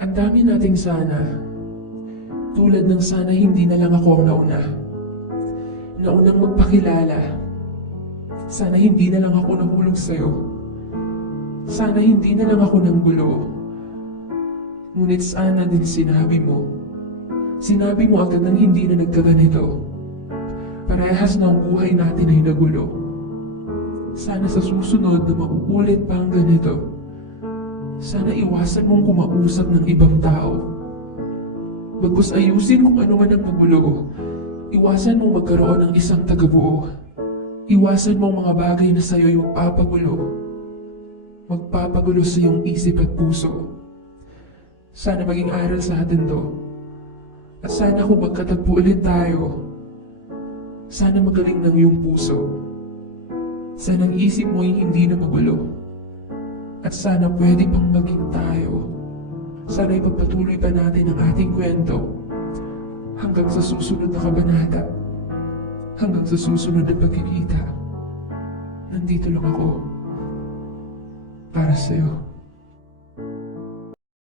Ang dami nating sana. Tulad ng sana hindi na lang ako ang nauna. Naunang magpakilala. Sana hindi na lang ako nahulog sa'yo. Sana hindi na lang ako ng gulo. Ngunit sana din sinabi mo. Sinabi mo agad nang hindi na nagkaganito. Parehas na ang buhay natin ay nagulo. Sana sa susunod na mauulit pa ang ganito. Sana iwasan mong kumausap ng ibang tao. Bagkus ayusin kung ano man ang magulo. Iwasan mong magkaroon ng isang tagabuo. Iwasan mong mga bagay na sa'yo'y magpapagulo. Magpapagulo sa iyong isip at puso. Sana maging aral sa atin to. At sana kung magkatagpo ulit tayo, sana magaling ng iyong puso. Sana ang isip mo ay hindi na magulo. At sana pwede pang maging tayo. Sana ipagpatuloy pa natin ang ating kwento hanggang sa susunod na kabanata. Hanggang sa susunod na pagkikita. Nandito lang ako para sa'yo.